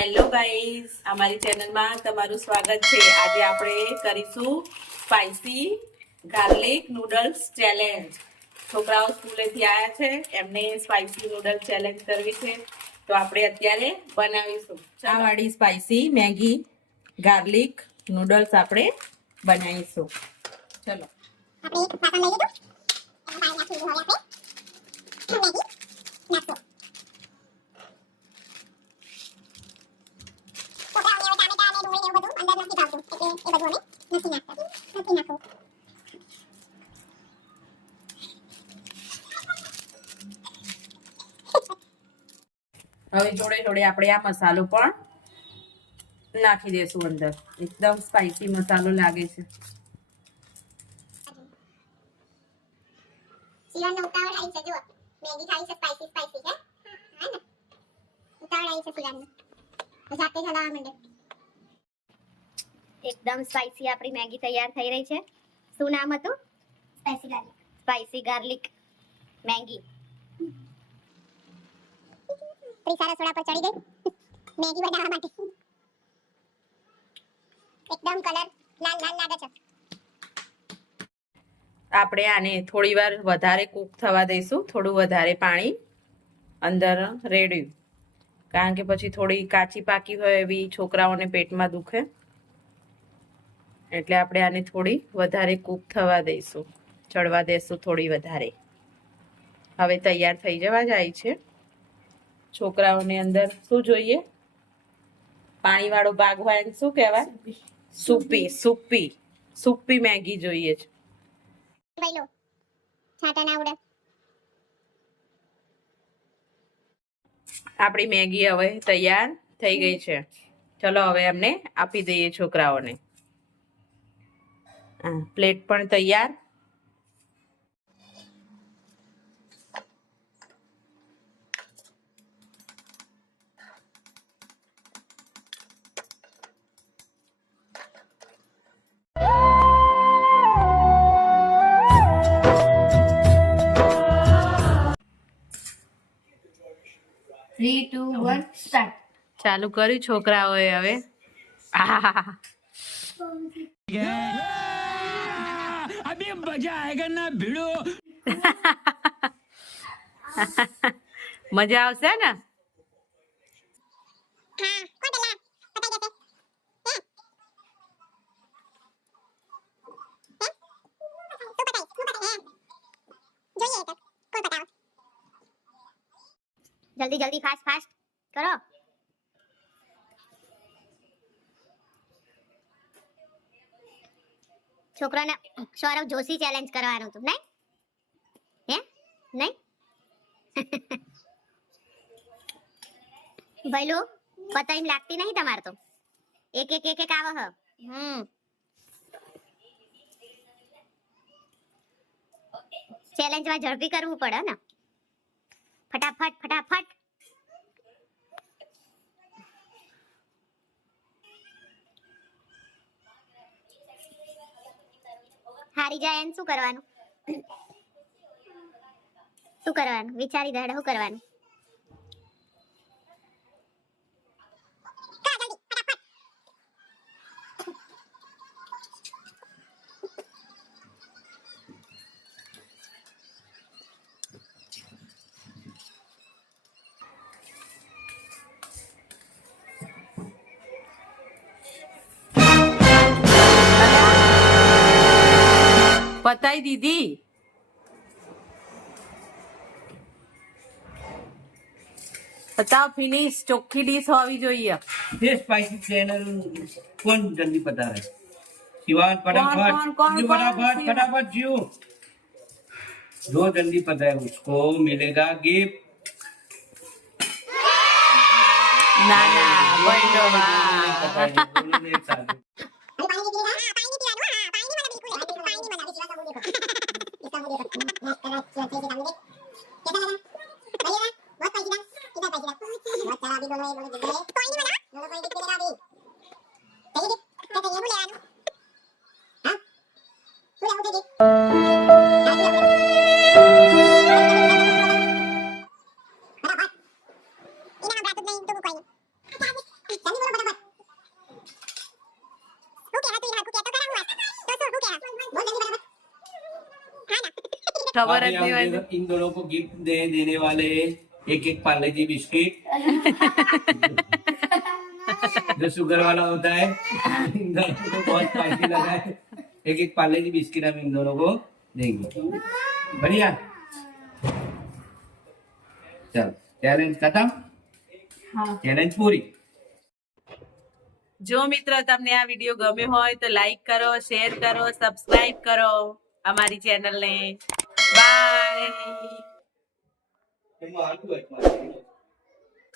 Hello guys, અમારી ચેનલમાં તમારું સ્વાગત છે। આજે આપણે કરીશું સ્પાઈસી ગાર્લિક નૂડલ્સ ચેલેન્જ। છોકરાઓ સ્કૂલેથી આવ્યા છે, એમને સ્પાઈસી નૂડલ્સ ચેલેન્જ કરવી છે, તો આપણે અત્યારે બનાવીશું। આ વાળી સ્પાઈસી મેગી ગાર્લિક નૂડલ્સ આપણે બનાવીશું। ચલો આપણે એક પાપડ લઈ લીધું, એમાં પાણી નાખી દીધું। હવે આપણે મેગી નાખશું। હવે જોડે જોડે આપણે આ મસાલો પણ નાખી દેશું અંદર। એકદમ સ્પાઈસી મસાલો લાગે છે। શિવાનને ઉતાવળ આવી છે, જો મેગી ખાવી છે, સ્પાઈસી સ્પાઈસી છે, હે ને? ઉતાવળ આવી છે શિવાનને, જાતે જ હલાવવા માંડે। એકદમ સ્પાઈસી આપણી મેગી તૈયાર થઈ રહી છે। શું નામ હતું? Spicy garlic Maggi. ત્રિશા રસોડા પર ચડી ગઈ મેગી બનાવવા માટે। એકદમ કલર લાલ લાલ લાગે છે। આપણે આને થોડી વાર વધારે કૂક થવા દઈશું। થોડું વધારે પાણી અંદર રેડ્યું, કારણ કે પછી થોડી કાચી પાકી હોય એવી છોકરાઓને પેટમાં દુખે, એટલે આપણે આને થોડી વધારે કૂક થવા દઈશું, ચડવા દેશું થોડી વધારે। હવે તૈયાર થઈ જવા જાય છે। છોકરાઓને અંદર શું જોઈએ? પાણીવાળો ભાગ હોય એને શું કહેવાય? સૂપી સૂપી સૂપી મેગી જોઈએ છે। ભાઈ લો, છાંટા ના ઉડે। આપણી મેગી હવે તૈયાર થઈ ગઈ છે। ચલો હવે એમને આપી દઈએ છોકરાઓને। પ્લેટ પણ તૈયાર। Three, two, one, start. ચાલુ કર્યું છોકરાઓએ હવે। अभी मजा आएगा ना भिड़ो। મજા આવશે ને? હા, કોણ પેલા પતાઈ દેશે? હે? તું પતાઈ, હે? જોઈએ તો કોણ પતાવે? જલ્દી જલ્દી ફાસ્ટ ફાસ્ટ કરો। છોકરાને સૌરવ જોશી ચેલેન્જ કરવાનું હતું, નહીં? હે? નહીં? ભઈલો પતાઈમ લાગતી નહીં તમાર તો। એક એક એક એક આવ હ। ચેલેન્જમાં ઝડપી કરવું પડે ને। ફટાફટ ફટાફટ। હારી જાય એને શું કરવાનું? શું કરવાનું? વિચારી દે શું કરવાનું? પતાઈ દીધી। બતાવ ફિનિશ। ચોખ્ખી ડીશ હોવી જોઈએ। ये स्पाइसी चैनल कौन जल्दी पता है? शिवान कौन, फटाफट कौन, जीव, कौन, फटाफट शिवान? फटाफट जीव। जो जल्दी पता है उसको मिलेगा गिफ्ट। ના ના, બહેનો વાહ। दोनों ने एक साथ। અરે પાણી પીવા, હા પાણી પીવાનું, હા પાણી મને બિલકુલ નહીં, પાણી મને વિશ્વાસ કરું દેખો। इसका मुझे मैं करा चलते के सामने कैसा लगा? बढ़िया ना? बहुत पाइकी ना? कितना पाइकी ना? बहुत चला अभी दोनों ये दोनों जिंदा है। कोई नहीं बना? दोनों कोई दिख नहीं रहा अभी। चाहिए गिफ्ट? क्या चाहिए? वो ले आना। हाँ? तू ले मुझे गिफ्ट। फटाफट। इन्हें हम रात नहीं तो कोई नहीं। खबर अभी नहीं हम हुई। इन दोनों को गिफ्ट देने वाले एक एक पार्ले जी बिस्किट जो शुगर वाला होता है। इन दोनों को बहुत स्पाइसी लगा है, एक एक पार्ले जी बिस्किट हम इन दोनों को देंगे। बढ़िया, चल चैलेंज खत्म। हाँ। चैलेंज पूरी। જો મિત્ર તમને આ વિડીયો ગમ્યો હોય તો લાઈક કરો, શેર કરો, સબસ્ક્રાઇબ કરો અમારી ચેનલને. બાય.